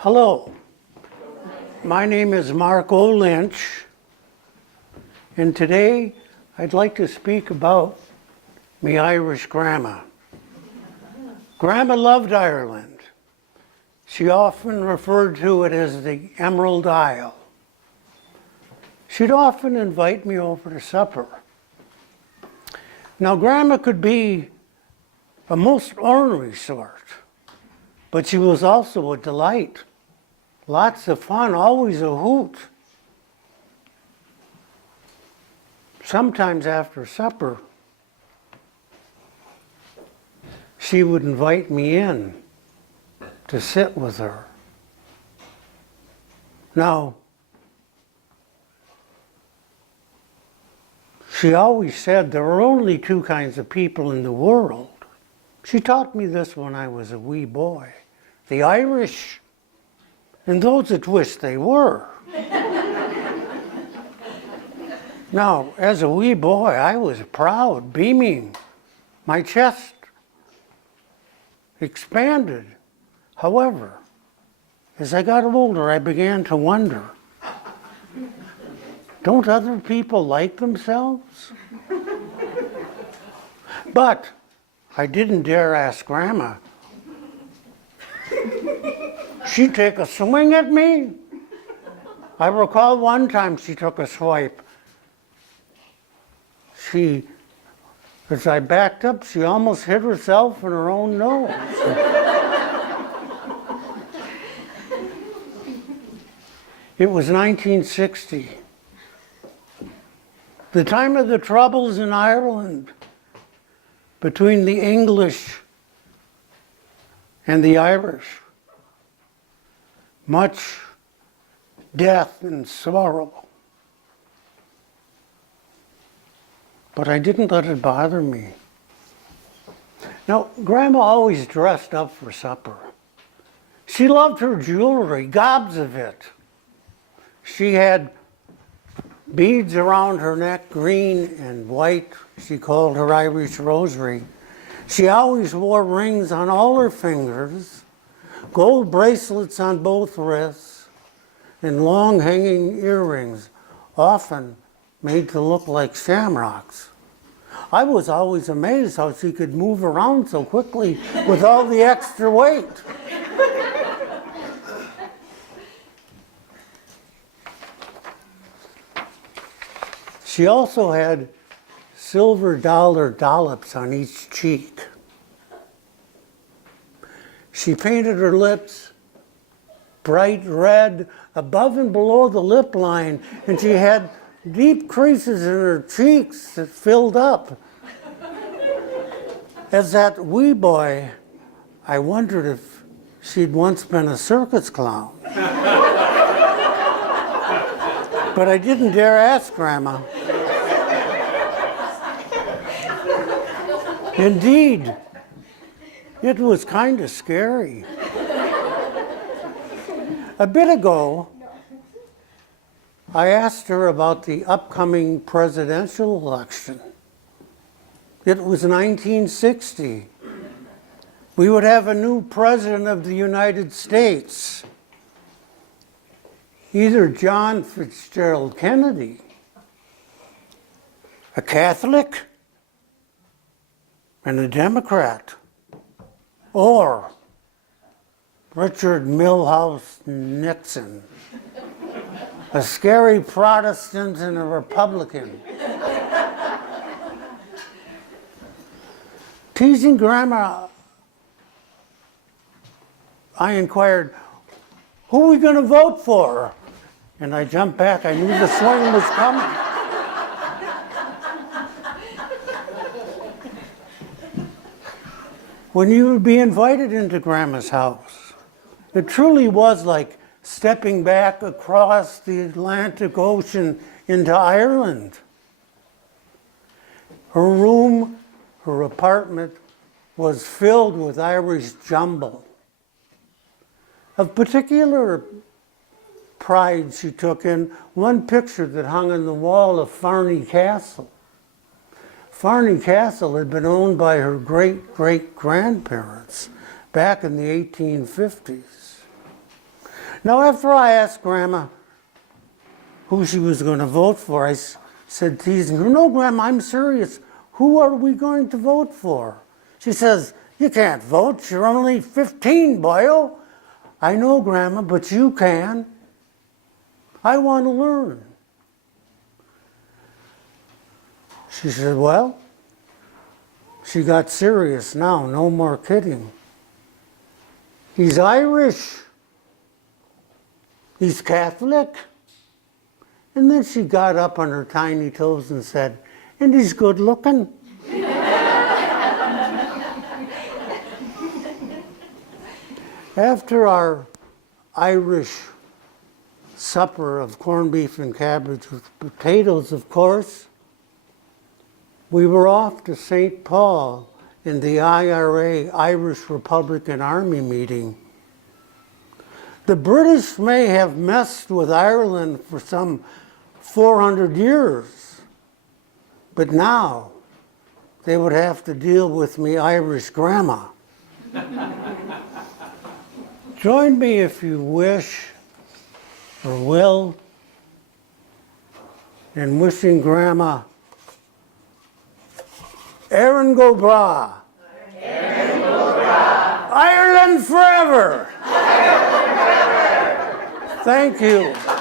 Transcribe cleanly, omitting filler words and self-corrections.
Hello, my name is Marco Lynch, and today I'd like to speak about me Irish Gramma. Gramma loved Ireland. She often referred to it as the Emerald Isle. She'd often invite me over to supper. Now, Gramma could be a most ornery sort, but she was also a delight. Lots of fun, always a hoot. Sometimes after supper, she would invite me in to sit with her. Now, she always said there are only two kinds of people in the world. She taught me this when I was a wee boy. The Irish and those that wished they were. Now, as a wee boy, I was proud, beaming. My chest expanded. However, as I got older, I began to wonder, don't other people like themselves? But I didn't dare ask Grandma. She'd take a swing at me. I recall one time she took a swipe. As I backed up, she almost hit herself in her own nose. It was 1960. The time of the Troubles in Ireland between the English and the Irish. Much death and sorrow. But I didn't let it bother me. Now, Grandma always dressed up for supper. She loved her jewelry, gobs of it. She had beads around her neck, green and white. She called her Irish rosary. She always wore rings on all her fingers, gold bracelets on both wrists, and long hanging earrings, often made to look like shamrocks. I was always amazed how she could move around so quickly with all the extra weight. She also had silver dollar dollops on each cheek. She painted her lips bright red above and below the lip line, and she had deep creases in her cheeks that filled up. As that wee boy, I wondered if she'd once been a circus clown. But I didn't dare ask Grandma. Indeed, it was kind of scary. A bit ago, I asked her about the upcoming presidential election. It was 1960. We would have a new president of the United States, either John Fitzgerald Kennedy, a Catholic and a Democrat, or Richard Milhouse Nixon, a scary Protestant and a Republican. Teasing Grandma, I inquired, who are we going to vote for? And I jumped back. I knew the swing was coming. When you would be invited into Grandma's house, it truly was like stepping back across the Atlantic Ocean into Ireland. Her room, her apartment, was filled with Irish jumble. Of particular pride she took in one picture that hung on the wall of Farney Castle. Farney Castle had been owned by her great-great-grandparents back in the 1850s. Now, after I asked Grandma who she was going to vote for, I said, teasing her, no, Grandma, I'm serious. Who are we going to vote for? She says, you can't vote. You're only 15, boyo. I know, Grandma, but you can. I want to learn. She said, well, she got serious now. No more kidding. He's Irish. He's Catholic. And then she got up on her tiny toes and said, and he's good looking. After our Irish supper of corned beef and cabbage with potatoes, of course, we were off to St. Paul in the IRA, Irish Republican Army meeting. The British may have messed with Ireland for some 400 years, but now they would have to deal with me Irish Gramma. Join me if you wish or will in wishing Grandma Erin go bra. Erin go bra. Ireland forever. Ireland forever. Thank you.